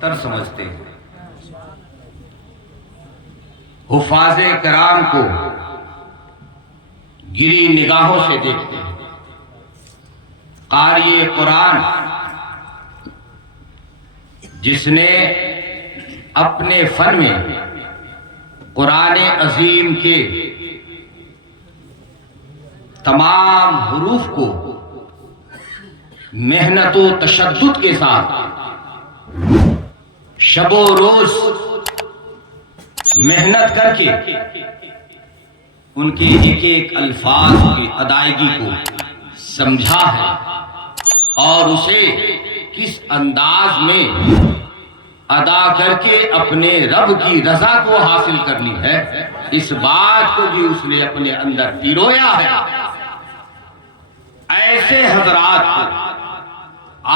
تر سمجھتے ہیں۔ حفاظ کرام کو گری نگاہوں سے دیکھتے ہیں۔ قاری قرآن جس نے اپنے فن میں قرآن عظیم کے تمام حروف کو محنت و تشدد کے ساتھ شب و روز محنت کر کے ان کے ایک ایک الفاظ کی ادائیگی کو سمجھا ہے اور اسے کس انداز میں ادا کر کے اپنے رب کی رضا کو حاصل کرنی ہے، اس بات کو بھی اس نے اپنے اندر پیرویا ہے۔ ایسے حضرات کو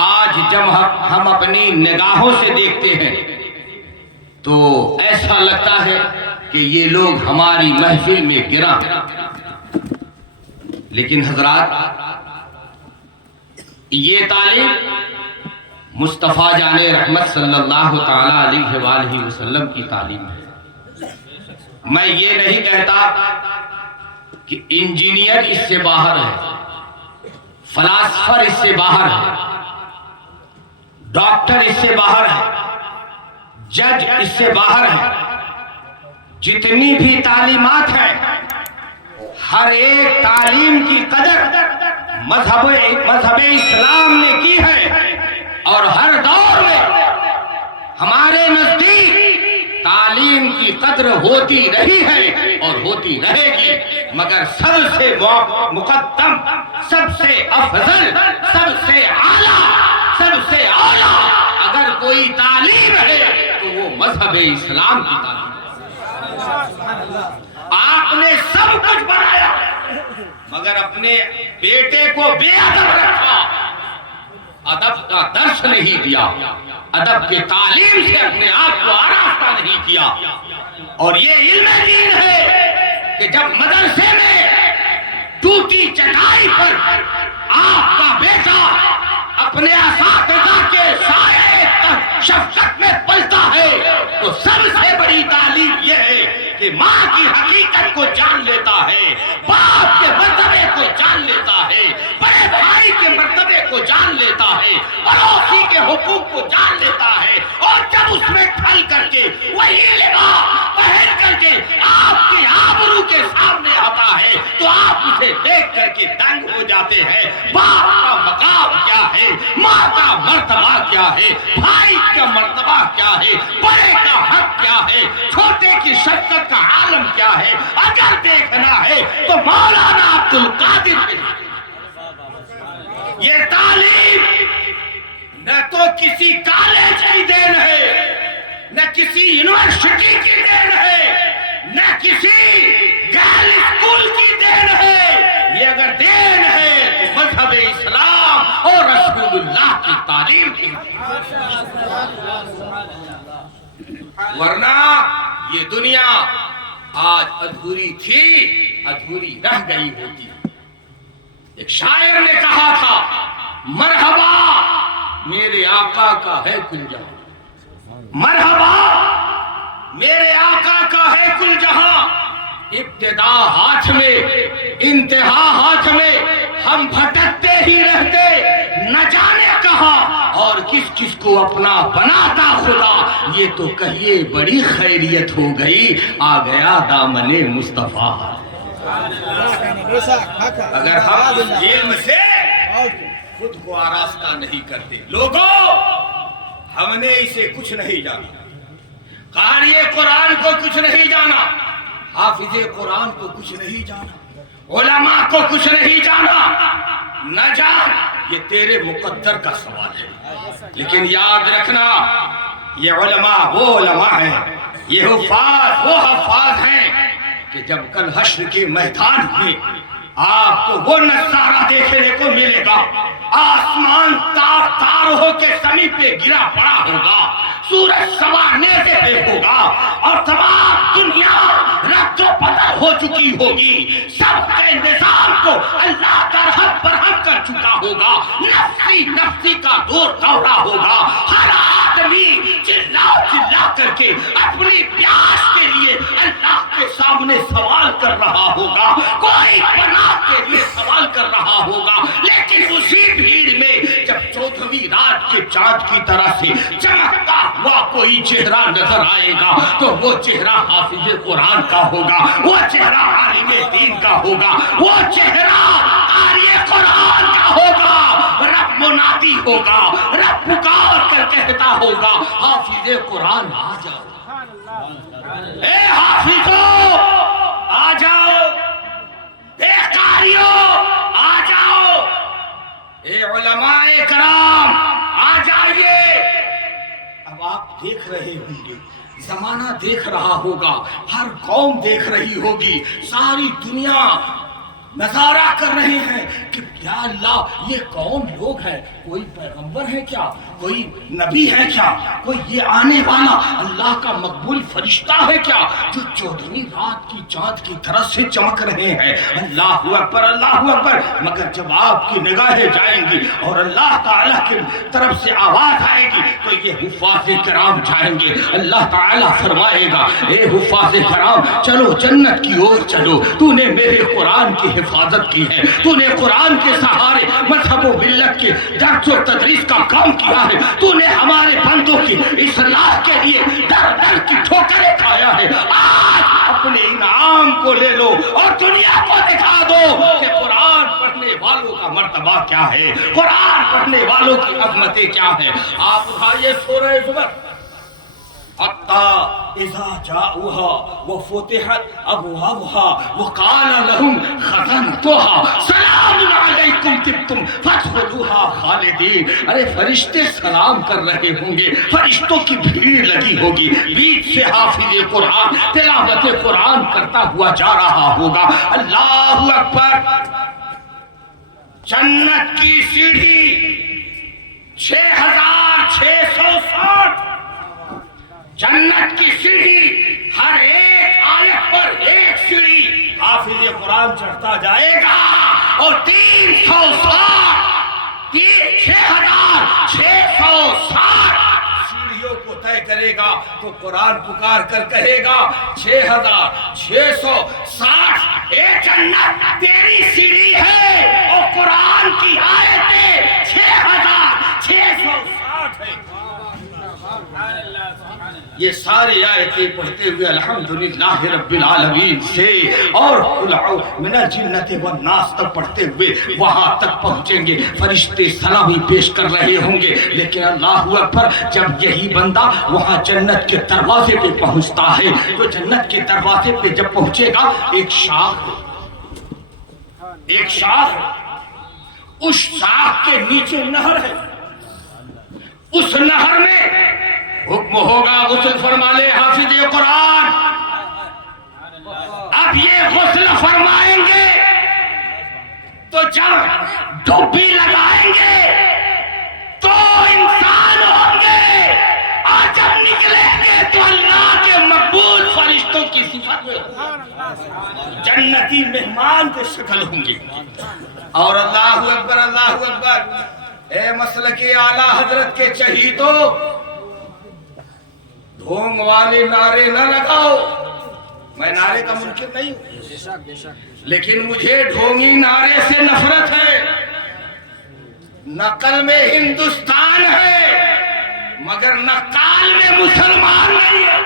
آج جب ہم اپنی نگاہوں سے دیکھتے ہیں تو ایسا لگتا ہے کہ یہ لوگ ہماری محفل میں گراں، لیکن حضرات یہ تعلیم مصطفیٰ جان رحمت صلی اللہ تعالی علیہ وآلہ وسلم کی تعلیم ہے۔ میں یہ نہیں کہتا کہ انجینئر اس سے باہر ہے، فلاسفر اس سے باہر ہے، ڈاکٹر اس سے باہر ہے، جج اس سے باہر ہے۔ جتنی بھی تعلیمات ہیں، ہر ایک تعلیم کی قدر مذہب اسلام نے کی ہے، اور ہر دور میں ہمارے نزدیک تعلیم کی قدر ہوتی رہی ہے اور ہوتی رہے گی، مگر سب سے مقدم، سب سے افضل، سب سے اعلیٰ، سب سے اعلیٰ اگر کوئی تعلیم ہے تو وہ مذہب اسلام کی تعلیم ہے۔ آپ نے سب کچھ بنایا مگر اپنے بیٹے کو بے ادب رکھا، ادب کا درس نہیں دیا، ادب کے تعلیم سے اپنے آپ کو آراستہ نہیں کیا۔ اور یہ علم دین ہے کہ جب مدرسے میں ٹوٹی چٹائی پر آپ کا بیٹا اپنے اساتذہ کے سائے شفقت میں پلتا ہے تو سب سے بڑی تعلیم یہ ہے کہ ماں کی حقیقت کو جان لیتا ہے، باپ کے مرتبے کو جان لیتا ہے، بڑے بھائی کے مرتبے کو جان لیتا ہے، پڑوسی کے حقوق کو جان لیتا ہے، اور جب اس میں ڈھل کر کے وہی لباس پہن کر کے آپ کی آبرو کے سامنے آتا ہے تو آپ اسے دیکھ کر کے دنگ ہو جاتے ہیں۔ باپ کا مقام کیا ہے، ماں کا مرتبہ کیا ہے، بھائی کا مرتبہ کیا ہے، بڑے کا حق کیا ہے، چھوٹے کی شفقت کا عالم کیا ہے، اگر دیکھنا ہے تو مولانا عبدالقادر بن۔ یہ تعلیم نہ تو کسی کالج کی دین ہے، نہ کسی یونیورسٹی کی دین ہے، نہ کسی گرل اسکول کی دین ہے، یہ اگر دین ہے تو مذہب اسلام اور رسول اللہ کی تعلیم کی، ورنہ یہ دنیا آج ادھوری تھی، ادھوری رہ گئی ہوتی۔ ایک شاعر نے کہا تھا، مرحبا میرے آقا کا ہے کل جہاں، مرحبا میرے آقا کا ہے کل جہاں، ابتدا ہاتھ میں انتہا ہاتھ میں، ہم بھٹکتے ہی رہتے نہ جانے کہاں، اور کس کس کو اپنا بناتا خدا، یہ تو کہیے بڑی خیریت ہو گئی، آ گیا دامن مصطفیٰ۔ اگر ہم علم سے خود کو آراستہ نہیں کرتے، لوگوں ہم نے اسے کچھ نہیں جانا، قاری قرآن کو کچھ نہیں جانا، حافظ قرآن کو کچھ نہیں جانا، علماء کو کچھ نہیں جانا، نہ جان یہ تیرے مقدر کا سوال ہے، لیکن یاد رکھنا یہ علماء وہ علماء ہیں، یہ حفاظ وہ حفاظ ہیں کہ جب کل حشر کے میدان میں آپ کو وہ نظارہ دیکھنے کو ملے گا، آسمان تار تار ہو کے زمین پہ گرا پڑا ہوگا، سورج سوانے سے ہوگا، اور تمام دنیا رد و بدل ہو چکی ہوگی، سب کے نظام کو اللہ درہم برہم کر چکا ہوگا، نفسی نفسی کا دور دورہ ہوگا، ہر آدمی جن کر کے اپنی پیاس کے لیے اللہ کے سامنے سوال کر رہا ہوگا، کوئی پناہ کے لیے سوال کر رہا ہوگا، لیکن اسی بھیڑ میں جب 14ویں رات کے چاند کی طرح سے چمکتا ہوا کوئی چہرہ نظر آئے گا تو وہ چہرہ حافظ قرآن کا ہوگا، وہ چہرہ عالم دین کا ہوگا، وہ چہرہ قاری قرآن کا ہوگا۔ رب منادی ہوگا، رب پکار کر کہتا ہوگا حافظ قرآن آ جاؤ، اے حافظو آ جاؤ، اے قاریو آ جاؤ، اے علماء کرام آ جائیے۔ اب آپ دیکھ رہے ہوں گے، زمانہ دیکھ رہا ہوگا، ہر قوم دیکھ رہی ہوگی، ساری دنیا نظارہ کر رہے ہیں کہ یا اللہ یہ کون لوگ ہیں، کوئی پیغمبر ہے کیا، کوئی نبی ہے کیا، کوئی یہ آنے والا اللہ کا مقبول فرشتہ ہے کیا جو 14ویں رات کی چاند کی طرح سے چمک رہے ہیں۔ اللہ اکبر، اللہ اکبر۔ مگر جب آپ کی نگاہیں جائیں گی اور اللہ تعالیٰ کی طرف سے آواز آئے گی تو یہ حفاظ کرام جائیں گے۔ اللہ تعالیٰ فرمائے گا اے حفاظ کرام چلو جنت کی اور چلو، تو نے میرے قرآن کی حفاظت کی ہے، تو نے قرآن کے سہارے مذہب و ملت کے درس و تدریس کا کام کیا ہے، تو نے ہمارے بندوں کی اصلاح کے لیے در در کی ٹھوکریں کھایا ہے۔ آج اپنے انعام کو لے لو اور دنیا کو دکھا دو کہ قرآن پڑھنے والوں کا مرتبہ کیا ہے، قرآن پڑھنے والوں کی عظمتیں کیا ہیں۔ آپ اٹھائیے سورہ زمر، حتی اذا جاؤها وفتحت ابوابها وقال لهم خزنتها سلام علیکم طبتم فادخلوها خالدین۔ ارے فرشتے سلام کر رہے ہوں گے، فرشتوں کی بھیڑ لگی ہوگی، بیچ سے حافظ قرآن تلاوت قرآن کرتا ہوا جا رہا ہوگا۔ اللہ اکبر۔ جنت کی سیڑھی 6660، جنت کی سیڑھی، ہر ایک آیت پر ایک سیڑھی حافظ قرآن چڑھتا جائے گا اور 6660 سیڑھیوں کو طے کرے گا تو قرآن پکار کر کہے گا 6660 اے جنت تیری سیڑھی ہے اور قرآن کی آیتیں 6660 ہے۔ یہ ساری آیتیں پڑھتے ہوئے الحمدللہ رب العالمین سے اور من الجنۃ والناس تک پڑھتے ہوئے وہاں تک پہنچیں گے، فرشتے سلامی پیش کر رہے ہوں گے، لیکن اللہ اکبر جب یہی بندہ وہاں جنت کے دروازے پہ پہنچتا ہے تو جنت کے دروازے پہ جب پہنچے گا ایک شاخ، اس شاخ کے نیچے نہر ہے، اس نہر میں حکم ہوگا غسل فرما لے حافظ قرآن۔ اب یہ غسل فرمائیں گے تو جب ڈوبی لگائیں گے تو انسان ہوں گے اور جب نکلیں گے تو اللہ کے مقبول فرشتوں کی صفت میں جنتی مہمان کے شکل ہوں گے۔ اور اللہ اکبر، اللہ اکبر۔ اے مسلک اعلیٰ حضرت کے چہیتوں، ڈھونگ والے نعرے نہ لگاؤ، میں نعرے کا منکر نہیں ہوں، لیکن مجھے ڈھونگی نعرے سے نفرت ہے۔ نقل میں ہندوستان ہے مگر نقال میں مسلمان نہیں ہے۔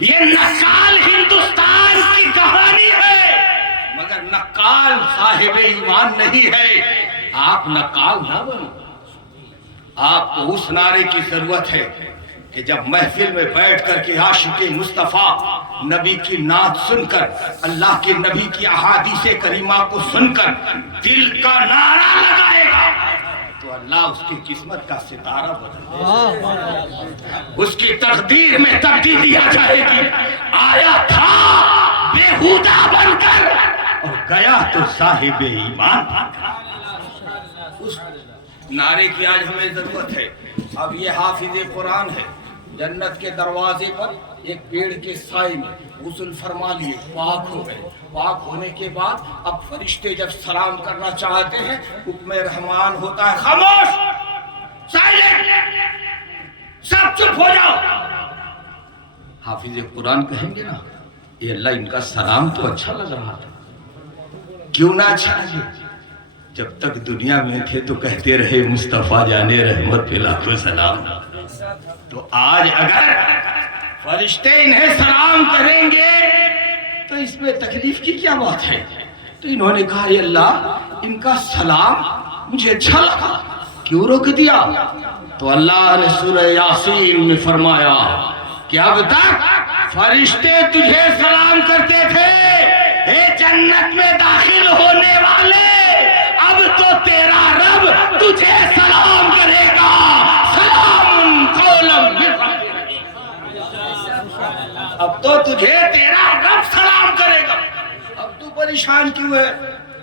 یہ نقال ہندوستان کی کہانی ہے مگر نقال صاحب ایمان نہیں ہے۔ آپ نقال نہ بنو، آپ کو اس نعرے کی ضرورت ہے کہ جب محفل میں بیٹھ کر کے عاشق مصطفیٰ نبی کی نعت سن کر، اللہ کے نبی کی احادیث کریمہ کو سن کر دل کا نعرہ لگائے گا تو اللہ اس کی قسمت کا ستارہ بدل دے گا، اس کی تقدیر میں تبدیلی آ جائے گی۔ آیا تھا بیہودہ بن کر اور گیا تو صاحب ایمان بن کر۔ اس نعرے کی آج ہمیں ضرورت ہے۔ اب یہ حافظ قرآن ہے، جنت کے دروازے پر ایک پیڑ کے سائے میں غسل فرما لیے، پاک ہو گئے۔ پاک ہونے کے بعد اب فرشتے جب سلام کرنا چاہتے ہیں حکم رحمان ہوتا ہے خاموش، سائلنٹ۔ حافظ قرآن کہیں گے نا یہ اللہ ان کا سلام تو اچھا لگ رہا تھا. کیوں نہ اچھا لگے؟ جب تک دنیا میں تھے تو کہتے رہے مصطفیٰ جانے رحمت پہ لاکھوں سلام. تو آج اگر فرشتے انہیں سلام کریں گے تو اس میں تکلیف کی کیا بات ہے؟ تو انہوں نے کہا اے اللہ ان کا سلام مجھے اچھا لگا، کیوں روک دیا؟ تو اللہ نے سورہ یاسین میں فرمایا کہ اب تک فرشتے تجھے سلام کرتے تھے اے جنت میں داخل ہونے والے، اب تو تیرا رب تجھے سلام کرے گا. سلام قولا من رب. اب تو تجھے تیرا رب سلام کرے گا. اب تو پریشان کیوں ہے؟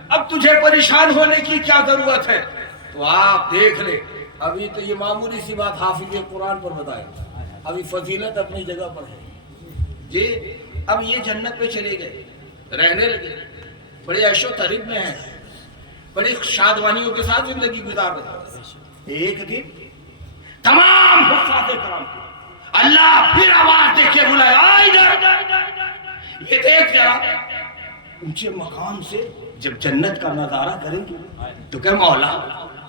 اب تجھے پریشان ہونے کی کیا ضرورت ہے؟ تو آپ دیکھ لیں ابھی تو یہ معمولی سی بات حافظ قرآن پر بتائیں، ابھی فضیلت اپنی جگہ پر ہے. جی اب یہ جنت پہ چلے گئے، رہنے لگے، بڑے عیش و طریب میں ہیں، بڑے شادمانیوں کے ساتھ زندگی گزار رہے ہیں. ایک دن تمام حفاظ کرام کو اللہ پھر آواز دے کے بلایا ادھر یہ دیکھ ذرا. اونچے مقام سے جب جنت کا نظارہ کریں گے تو کہ مولا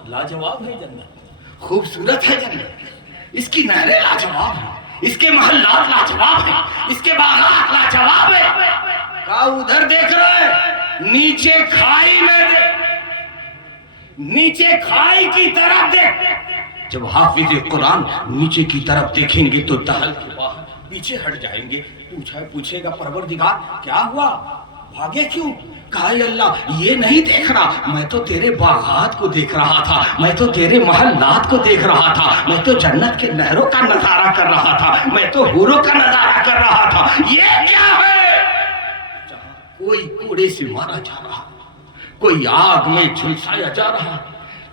لاجواب ہے جنت، خوبصورت ہے جنت، اس کی نہریں لاجواب ہیں، اس کے محلات لاجواب ہیں، اس کے باغات لاجواب ہیں. کہا ادھر دیکھ رہا ہے، نیچے کھائی میں دیکھ، نیچے کھائی کی طرف دیکھ. جب حافظ قرآن نیچے کی طرف دیکھیں گے تو دہل کے باہر پیچھے ہٹ جائیں گے. پوچھے گا پروردگار کیا ہوا، بھاگے کیوں؟ کہا اے اللہ یہ نہیں دیکھ رہا، میں تو تیرے باغات کو دیکھ رہا تھا، میں تو تیرے محلات کو دیکھ رہا تھا، میں تو جنت کے نہروں کا نظارہ کر رہا تھا، میں تو حوروں کا نظارہ کر رہا تھا. یہ کیا ہے؟ جہاں کوئی کوڑے سے مارا جا رہا، کوئی آگ میں جھلسایا جا رہا،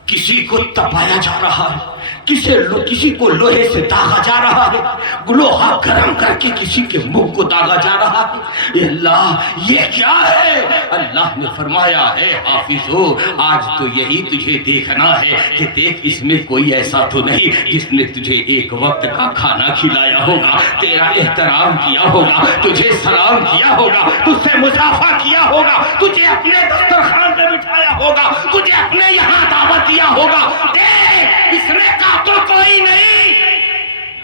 کسی کو تپایا جا رہا ہے، کسی کو لوہے سے داغا جا رہا ہے، لوہا گرم کر کے کسی کے منہ کو داغا جا رہا ہے. اے اللہ یہ کیا ہے؟ اللہ نے فرمایا اے حافظو آج تو یہی تجھے دیکھنا ہے کہ دیکھ اس میں کوئی ایسا تو نہیں جس نے تجھے ایک وقت کا کھانا کھلایا ہوگا، تیرا احترام کیا ہوگا، تجھے سلام کیا ہوگا، تجھ سے مصافحہ کیا ہوگا، تجھے اپنے دسترخوان پہ بٹھایا ہوگا، تجھے اپنے یہاں دعوت دیا ہوگا. دیکھ اس میں کا تو کوئی نہیں.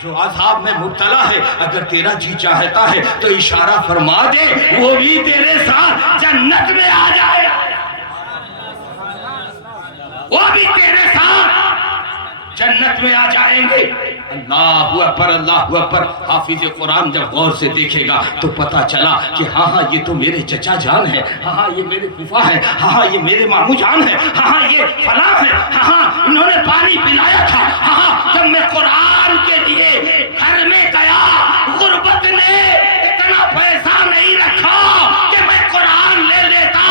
جو عذاب میں مبتلا ہے اگر تیرا جی چاہتا ہے تو اشارہ فرما دے وہ بھی تیرے ساتھ جنت میں آ جائے، وہ بھی تیرے ساتھ جنت میں آ جائیں گے. اللہ اکبر اللہ اکبر. حافظ قرآن جب غور سے دیکھے گا تو پتا چلا کہ ہاں یہ تو میرے چچا جان ہے، ہاں یہ میرے پھوپھا ہے، ہاں یہ میرے ماموں جان ہے، ہاں یہ فلاں ہے، ہاں انہوں نے پانی پلایا تھا، ہاں جب میں قرآن کے لیے گھر میں گیا غربت نے اتنا پیسہ نہیں رکھا کہ میں قرآن لے لیتا،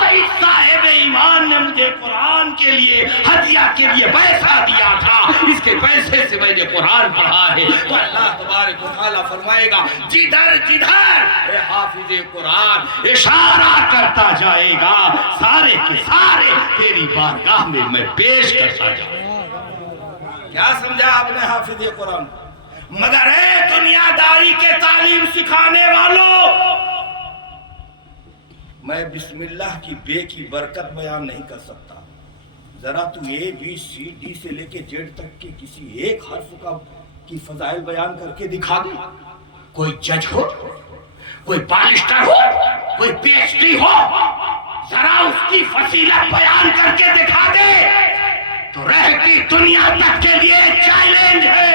تو اس صاحب ایمان نے مجھے قرآن کے لیے ہدیہ کے لیے پیسہ دیا تھا، اس کے پیسے سے میں نے قرآن پڑھا ہے. تو اللہ تبارک و تعالیٰ فرمائے گا جدھر جدھر اے حافظ قرآن اشارہ کرتا جائے گا سارے کے سارے تیری بارگاہ میں پیش کرتا جاؤں گا. کیا سمجھا آپ نے حافظ قرآن؟ مگر اے دنیا داری کے تعلیم سکھانے والوں، میں بسم اللہ کی بے کی برکت بیان نہیں کر سکتا. ذرا تو اے بی سی ڈی سے لے کے جیڈ تک کے کسی ایک حرف کی فضائل بیان کر کے دکھا دے. کوئی جج ہو، کوئی بالسٹر ہو، کوئی پی ایچ ڈی ہو، ذرا اس کی فضیلت بیان کر کے دکھا دے تو رہتی دنیا تک کے لیے چیلنج ہے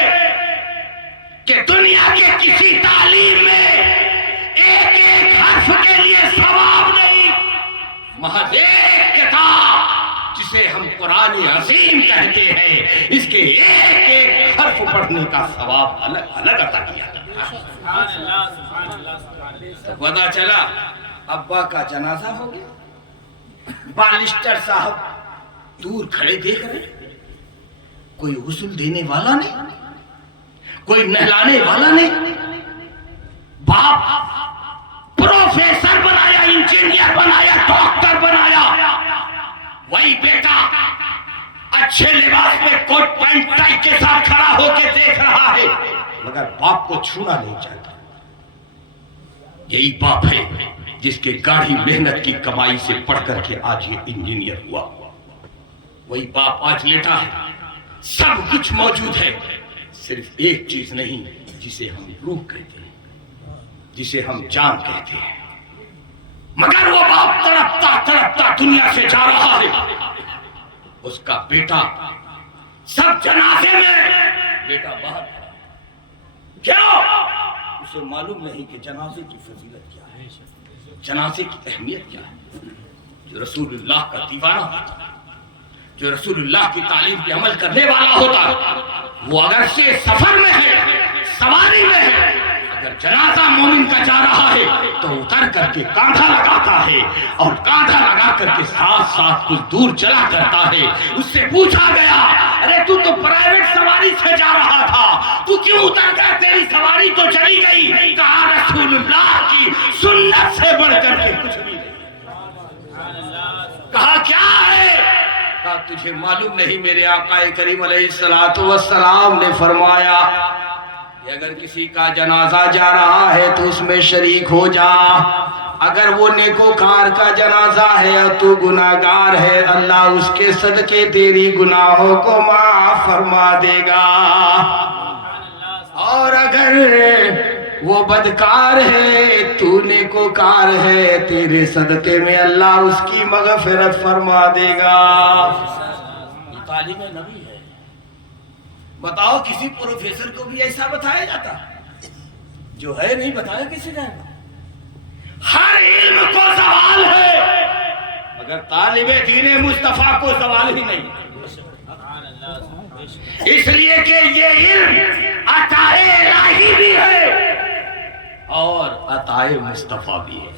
کہ دنیا کے کسی تعلیم میں ایک ایک حرف کے لیے ثواب نہیں، محض ایک کتاب جسے ہم قرآن عظیم کہتے ہیں اس کے ایک ایک حرف پڑھنے کا ثواب الگ الگ عطا کیا جاتا ہے. پتا چلا ابا کا جنازہ ہو گیا، بالسٹر صاحب دور کھڑے دیکھ رہے، کوئی غسل دینے والا نہیں، کوئی نہلانے والا نہیں. باپ پروفیسر بنایا، انجینئر بنایا، ڈاکٹر بنایا، وہی بیٹا اچھے لباس میں کوٹ پینٹ ٹائی کے ساتھ کھڑا ہو کے دیکھ رہا ہے مگر باپ کو چھونا نہیں چاہتا. یہی باپ ہے جس کے گاڑھی محنت کی کمائی سے پڑھ کر کے آج یہ انجینئر ہوا. وہی باپ آج لیٹا ہے. سب کچھ موجود ہے, صرف ایک چیز نہیں جسے ہم روح کہتے ہیں, جسے ہم جان کہتے ہیں. مگر وہ باپ تڑپتا تڑپتا دنیا سے جا رہا ہے. اس کا بیٹا سب جنازے میں, بیٹا باہر کھڑا. کیوں؟ اسے معلوم نہیں کہ جنازے کی فضیلت کیا ہے, جنازے کی اہمیت کیا ہے. جو رسول اللہ کا دیوانہ ہوتا, جو رسول اللہ کی تعلیم پہ عمل کرنے والا ہوتا, وہ اگر سے سفر میں ہے, سواری میں ہے, اگر جنازہ مومن کا جا رہا ہے تو اتر کر کے کاندھا لگاتا ہے, اور کاندھا لگا کر کے ساتھ ساتھ کچھ دور چلا کرتا ہے. اس سے پوچھا گیا, ارے تو پرائیویٹ سواری سے جا رہا تھا, تو کیوں اتر کر, تیری سواری تو چلی گئی. کہا رسول اللہ کی سنت سے بڑھ کر کے کچھ بھی نہیں. کہا کیا ہے؟ کہا تجھے معلوم نہیں, میرے آقا کریم علیہ السلام نے فرمایا کہ اگر کسی کا جنازہ جا رہا ہے تو اس میں شریک ہو جا. اگر وہ نیکوکار کا جنازہ ہے اور تو گناہگار ہے, اللہ اس کے صدقے تیری گناہوں کو معاف فرما دے گا. اور اگر وہ بدکار ہے, تو نیکوکار ہے, تیرے صدقے میں اللہ اس کی مغفرت فرما دے گا. یہ تعلیم نبی ہے. بتاؤ کسی پروفیسر کو بھی ایسا بتایا جاتا ہے؟ جو ہے نہیں بتایا کسی نے. ہر علم کو سوال ہے, مگر طالب دین مصطفیٰ کو سوال ہی نہیں. اس لیے کہ یہ علم عطائے الہی بھی ہے اور عطائے مصطفیٰ بھی ہے.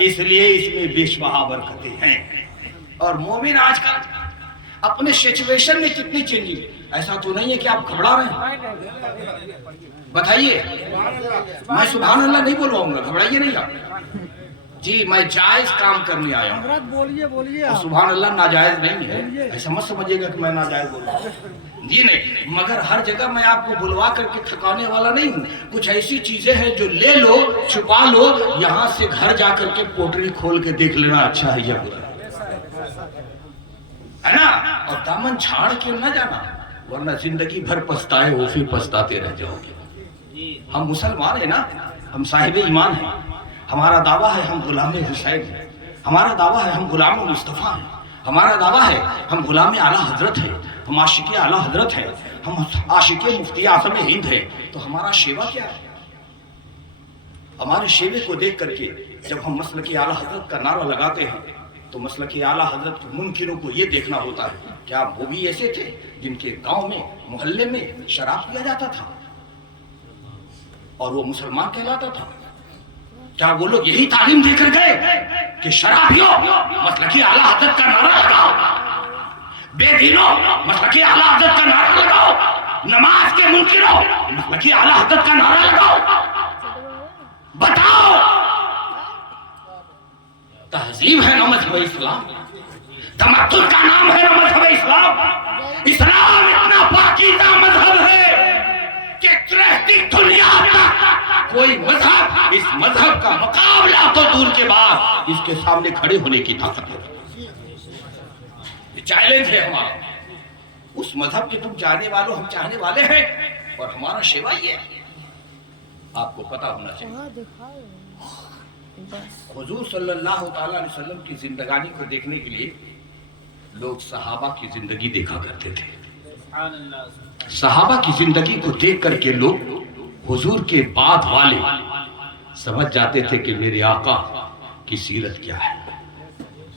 اس لیے اس میں بے شمار برکتیں ہیں. اور مومن آج کل اپنے سچویشن میں کتنی چینجنگ. ایسا تو نہیں ہے کہ آپ گھبرا رہے ہیں. بتائیے, میں سبحان اللہ نہیں بولواؤں گا, گھبرائیے نہیں آپ. جی میں جائز کام کرنے آیا ہوں. بولیے. سبحان اللہ ناجائز نہیں ہے, ایسا مت سمجھیے گا کہ میں ناجائز بول رہا ہوں. جی نہیں, مگر ہر جگہ میں آپ کو بلوا کر کے تھکانے والا نہیں ہوں. کچھ ایسی چیزیں ہیں جو لے لو, چھپا لو, یہاں سے گھر جا کر کے پوٹری کھول کے دیکھ لینا اچھا ہے یا برا ہے نا. اور دامن چھاڑ کے نہ جانا, ورنہ زندگی بھر پچھتائے ہو پھر پچھتاتے رہ جاؤ گے. ہم مسلمان ہیں نا, ہم صاحب ایمان ہیں. ہمارا دعویٰ ہے ہم غلام حسین ہیں. ہمارا دعویٰ ہے ہم غلام مصطفیٰ ہیں. ہمارا دعویٰ ہے ہم غلام اعلیٰ حضرت ہیں. ہم عاشق اعلیٰ حضرت ہیں. ہم عاشق مفتی اعظم ہند ہیں. تو ہمارا شیوا کیا ہے؟ ہمارے شیوے کو دیکھ کر کے جب ہم مسلک اعلیٰ حضرت کا نعرہ لگاتے ہیں تو مسلک اعلیٰ حضرت کے منکروں کو یہ دیکھنا ہوتا ہے, کیا وہ بھی ایسے تھے جن کے گاؤں میں محلے میں شراب پیا جاتا تھا اور وہ مسلمان کہلاتا تھا؟ کیا وہ لوگ یہی تعلیم دے کر گئے کہ شرابیوں مسلک اعلیٰ حضرت کا نعرہ لگاؤ, بے دینوں مسلک اعلیٰ حضرت کا نعرہ لگاؤ, نماز کے منکروں مسلک اعلیٰ حضرت کا نعرہ لگاؤ؟ بتاؤ. تہذیب ہے نا مذہب اسلام, تمدن کا نام ہے نا مذہب اسلام. اسلام اتنا پاکیزہ مذہب ہے کہ رہتی دنیا تک کوئی مذہب اس مذہب کا مقابلہ تو دور کے بعد اس کے سامنے کھڑے ہونے کی طاقت ہے. یہ چیلنج ہے ہمارا. اس مذہب کے تم جانے والوں, ہم چاہنے والے ہیں, اور ہمارا شیوا یہ ہے. آپ کو پتا ہونا چاہیے حضور صلی اللہ تعالی علیہ وسلم کی زندگانی کو دیکھنے کے لیے لوگ صحابہ کی زندگی دیکھا کرتے تھے. صحابہ کی زندگی کو دیکھ کر کے لوگ حضور کے بعد والے سمجھ جاتے تھے کہ میرے آقا کی سیرت کیا ہے,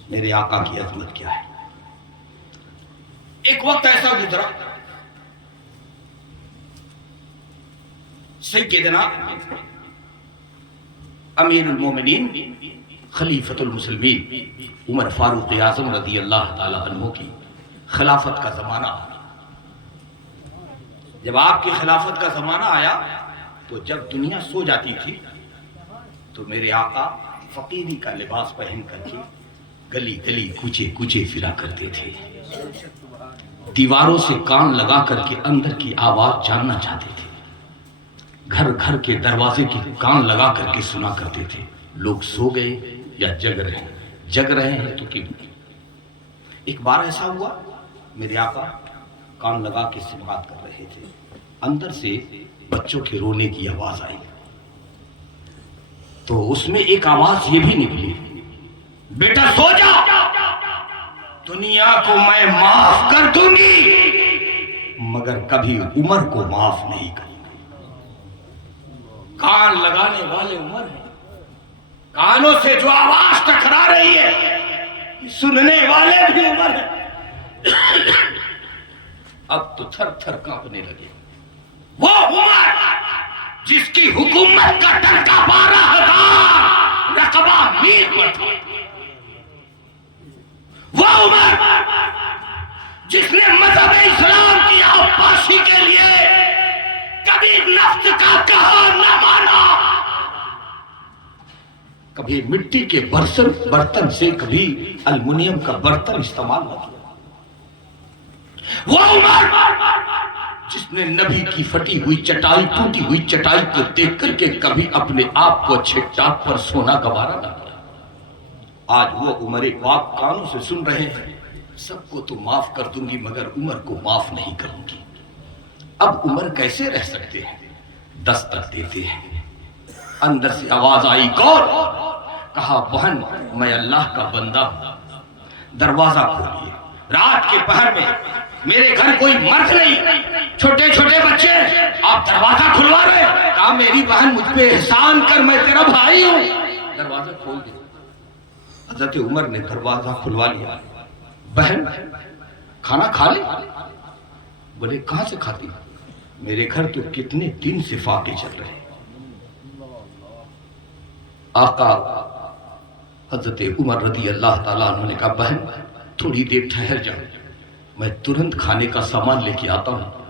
میرے آقا کی عظمت کیا ہے. ایک وقت ایسا گزرا, سیدنا امیر المومنین خلیفۃ المسلمین عمر فاروق اعظم رضی اللہ تعالی عنہ کی خلافت کا زمانہ. جب آپ کی خلافت کا زمانہ آیا تو جب دنیا سو جاتی تھی تو میرے آقا فقیری کا لباس پہن کر کے گلی گلی کوچے کوچے پھرا کرتے تھے. دیواروں سے کان لگا کر کے اندر کی آواز جاننا چاہتے تھے. گھر گھر کے دروازے کی کان لگا کر کے سنا کرتے تھے، لوگ سو گئے یا جگ رہے ہیں، جگ رہے ہیں تو کیوں۔ ایک بار ایسا ہوا، میرے آقا کان لگا کے سماعت کر رہے تھے، اندر سے بچوں کے رونے کی آواز آئی، تو اس میں ایک آواز یہ بھی نکلی، بیٹا سو جا، دنیا کو میں معاف کر دوں گی مگر کبھی عمر کو معاف نہیں کروں گی۔ کان لگانے والے عمر ہیں، کانوں سے جو آواز ٹکرا رہی ہے سننے والے بھی عمر ہیں۔ اب تو تھر تھر کانپنے لگے۔ وہ عمر جس کی حکومت کا ٹنکا 12,000 رقبہ میل پر تھا، وہ عمر جس نے مذہب اسلام کی آبپاشی کے لیے کبھی نفس کا کہا نہ مانا، کبھی مٹی کے برتن سے کبھی المونیم کا برتن استعمال نہ کیا، وہ عمر جس نے نبی کی پھٹی ہوئی چٹائی، ٹوٹی ہوئی چٹائی کو دیکھ کر کے کبھی اپنے آپ کو اچھے ٹاپ پر سونا گوارا نہ کیا، آج وہ عمر پاک کانوں سے سن رہے ہیں، سب کو تو معاف کر دوں گی مگر عمر کو معاف نہیں کروں گی۔ اب عمر کیسے رہ سکتے ہیں؟ دستک دیتے ہیں، اندر سے آواز آئی، کون؟ کہا بہن میں اللہ کا بندہ ہوں، دروازہ کھولیے۔ رات کے پہر میں میرے گھر کوئی مرد نہیں، چھوٹے چھوٹے بچے، آپ دروازہ کھلوا رہے ہیں؟ کہا میری بہن مجھ پہ احسان کر، میں تیرا بھائی ہوں، دروازہ کھول دے۔ حضرت عمر نے دروازہ کھلوا لیا۔ بہن کھانا کھا لے؟ بولے کہاں سے کھاتی؟ میرے گھر تو کتنے دن سے فاقے چل رہے ہیں۔ آقا حضرت عمر رضی اللہ تعالیٰ عنہ نے کہا بہن تھوڑی دیر ٹھہر جاؤ، میں ترنت کھانے کا سامان لے کے آتا ہوں۔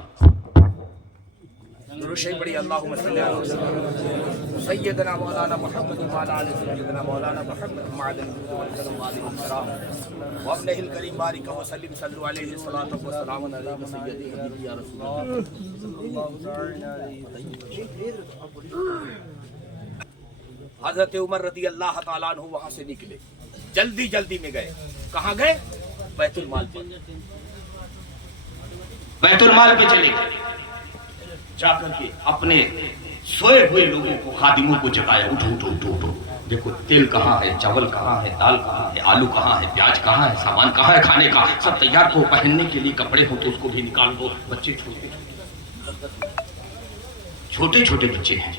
بڑی اللہم صلی اللہ علیہ سیدنا مولانا محمد وعلی آل سیدنا مولانا محمد معدن والکرم والکرام وابنہ الکریم بارک وسلم صلو علیہ الصلاۃ والسلام علیہ سیدی حبیبی یا رسول اللہ۔ حضرت عمر رضی اللہ تعالیٰ عنہ وہاں سے نکلے، جلدی جلدی میں گئے، کہاں گئے؟ بیت المال پر، بیت المال پہ چلے گئے، جا کر کے اپنے سوئے ہوئے لوگوں کو، خادموں کو جگایا، اٹھو اٹھو اٹھو اٹھو، دیکھو تیل کہاں ہے، چاول کہاں ہے، دال کہاں ہے، آلو کہاں ہے، پیاز کہاں ہے، سامان کہاں ہے کھانے کا، سب تیار کو، پہننے کے لیے کپڑے ہو تو اس کو بھی نکال دو، بچے چھوٹے چھوٹے بچے ہیں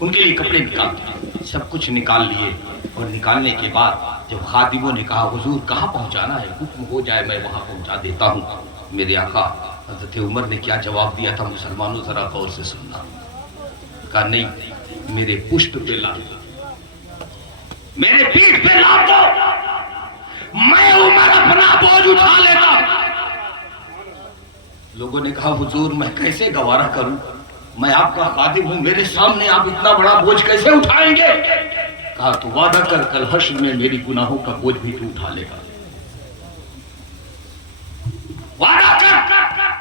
ان کے لیے کپڑے نکال دو، سب کچھ نکال لیے، اور نکالنے کے بعد جب خادموں نے کہا حضور کہاں پہنچانا ہے، حکم ہو جائے میں وہاں پہنچا دیتا ہوں، میرے آقا حضرت عمر نے کیا جواب دیا تھا مسلمانوں ذرا غور سے سننا۔ کہا نہیں، میرے پشت پہ لا دو، میرے پیٹھ پہ لا دو، میں عمر اپنا بوجھ اٹھا لیتا۔ لوگوں نے کہا حضور میں کیسے گوارا کروں، میں آپ کا خادم ہوں، میرے سامنے آپ اتنا بڑا بوجھ کیسے اٹھائیں گے؟ کہا تو وعدہ کر کل حشر میں میری گناہوں کا بوجھ بھی تو اٹھا لے گا، وعدہ کر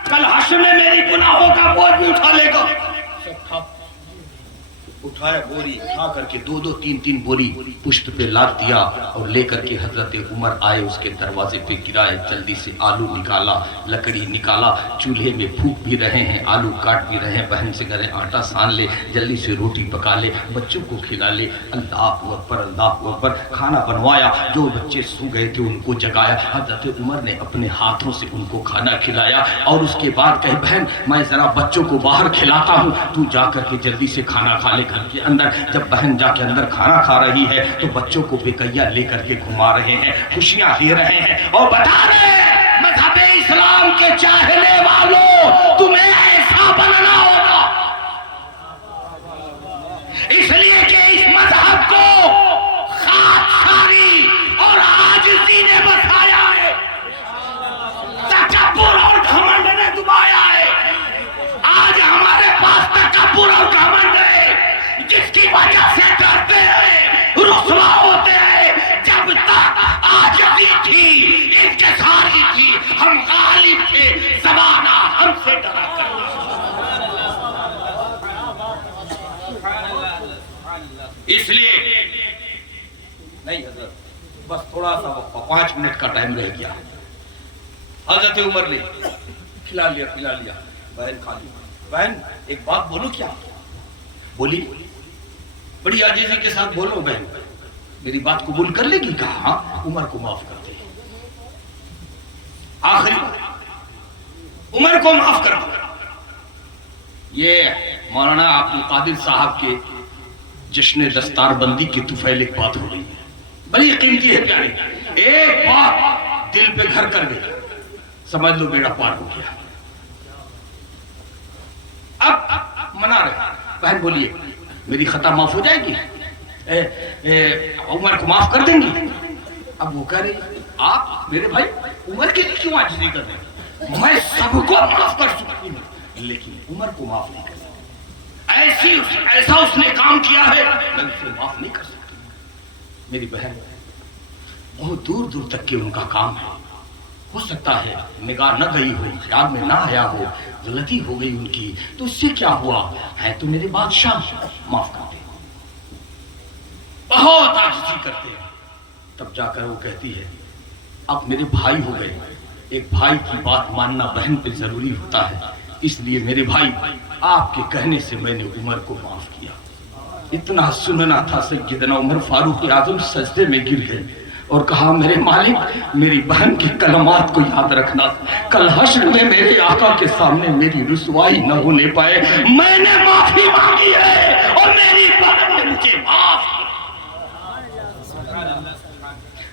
کل حشر میں میری گناہوں کا بوجھ بھی اٹھا لے گا۔ اٹھایا بوری، اٹھا کر کے دو دو تین تین بوری پشت پہ لاد دیا، اور لے کر کے حضرت عمر آئے، اس کے دروازے پہ گرائے، جلدی سے آلو نکالا، لکڑی نکالا، چولہے میں پھونک بھی رہے ہیں، آلو کاٹ بھی رہے ہیں، بہن سے کریں آٹا سان لے، جلدی سے روٹی پکا لے، بچوں کو کھلا لے، اللہ اکبر اللہ اکبر، کھانا بنوایا، جو بچے سو گئے تھے ان کو جگایا، حضرت عمر نے اپنے ہاتھوں سے ان کو کھانا کھلایا، اور اس کے بعد کہے بہن میں ذرا بچوں کو باہر کھلاتا ہوں، تو جا کر کے جلدی سے کھانا کھا لے گھر کے اندر۔ جب بہن جا کے اندر کھانا کھا رہی ہے تو بچوں کو بیکیا لے کر کے گھما رہے ہیں، خوشیاں دے رہے ہیں، اور بتا رہے ہیں مذہب اسلام کے چاہنے والوں تمہیں ایسا بننا ہوگا، اس لیے کہ اس مذہب کو خاکساری اور عاجزی نے بسایا ہے، تکبر اور گھمنڈ نے دبایا ہے۔ آج ہمارے پاس تکبر اور گھمنڈ ہے جس کی وجہ سے ڈرتے ہیں، رسوا ہوتے ہیں۔ جب تک عاجزی تھی، انکساری تھی، ہم غالب تھے، زمانہ ہم اس لیے نہیں حضرت، بس تھوڑا سا 5 منٹ کا ٹائم رہ گیا. حضرت عمر نے کھلا لیا. بہن کھا لی. بہن ایک بات بولو کیا؟ بولی. بڑی عاجزی کے ساتھ بولو بہن، میری بات قبول کر لے گی؟ کہا ہاں، عمر کو معاف کر دے. آخری عمر کو معاف کر دو. یہ مولانا عبد القادر صاحب کے جشن دستار بندی کی طفیل ایک بات ہو رہی ہے، بڑی قیمتی ہے پیارے. ایک بات دل پہ گھر کر گئی، سمجھ لو بیڑا پار ہو گیا. اب منا رہے. بہن بولیے میری خطا معاف ہو جائے گی؟ عمر کو معاف کر دیں گی؟ اب وہ کہہ رہی آپ میرے بھائی عمر کے لیے کیوں عاجزی کر رہے ہیں؟ میں سب کو معاف کر سکتی ہوں لیکن عمر کو معاف نہیں کر سکتی. ایسا اس نے کام کیا ہے میں اسے معاف نہیں کر سکتی. میری بہن بہت دور دور تک کے ان کا کام ہے. ہو سکتا ہے نگاہ نہ گئی ہو، خیال میں نہ آیا ہو، غلطی ہو گئی ان کی، تو اس سے کیا ہوا ہے تو میرے بادشاہ معاف کر دے. بہت عاجزی کرتے ہیں. تب جا کر وہ کہتی ہے اب میرے بھائی ہو گئے، ایک بھائی کی بات ماننا بہن پہ ضروری ہوتا ہے، اس لیے میرے بھائی آپ کے کہنے سے میں نے عمر کو معاف کیا. اتنا سننا تھا سیدنا عمر فاروق اعظم سجدے میں گر گئے اور کہا میرے مالک میری بہن کے کلمات کو یاد رکھنا، کل حشر میں میرے آقا کے سامنے میری رسوائی نہ ہونے پائے. میں نے معافی مانگی ہے اور میری بہن نے مجھے معاف کیا.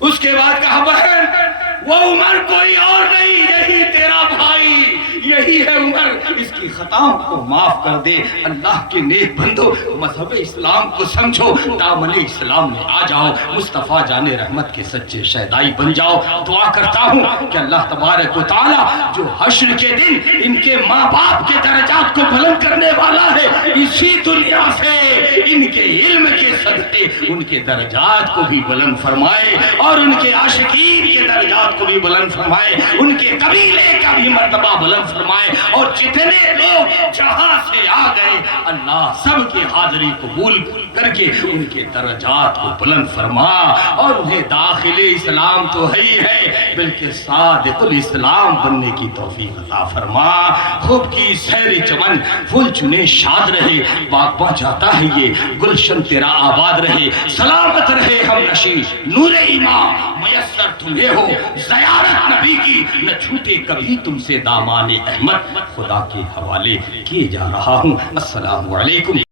اس کے بعد کہا بہن وہ عمر کوئی اور نہیں، یہی تیرا بھائی، یہی ہے عمر، اس کی خطاؤں کو معاف کر دے. اللہ کے نیک بندو مذہب اسلام کو سمجھو، دامن اسلام میں آ جاؤ، مصطفیٰ جان رحمت کے سچے شہدائی بن جاؤ. دعا کرتا ہوں کہ اللہ تبارک و تعالی جو حشر کے دن ان کے ماں باپ کے درجات کو بلند کرنے والا ہے، اسی دنیا سے ان کے علم کے صدقے ان کے درجات کو بھی بلند فرمائے اور ان کے عاشقین کے درجات کو بھی بلند فرمائے، ان کے قبیلے کا بھی مرتبہ بلند فرمائے. اور جتنے لوگ جہاں سے آ گئے اللہ سب کی حاضری قبول کر کے ان کے درجات کو بلند فرما اور انہیں داخل اسلام تو ہی ہے بلکہ صادق الاسلام بننے کی توفیق عطا فرما. خوب کی سیر چمن پھول چنے شاد رہے، باغباں جاتا ہے یہ گلشن تیرا آباد رہے. سلامت رہے ہم نشی نور ایمان میسر تمہیں ہو، زیارت نبی کی نہ چھوٹے کبھی تم سے دامان احمد. خدا کے حوالے کیے جا رہا ہوں. السلام علیکم.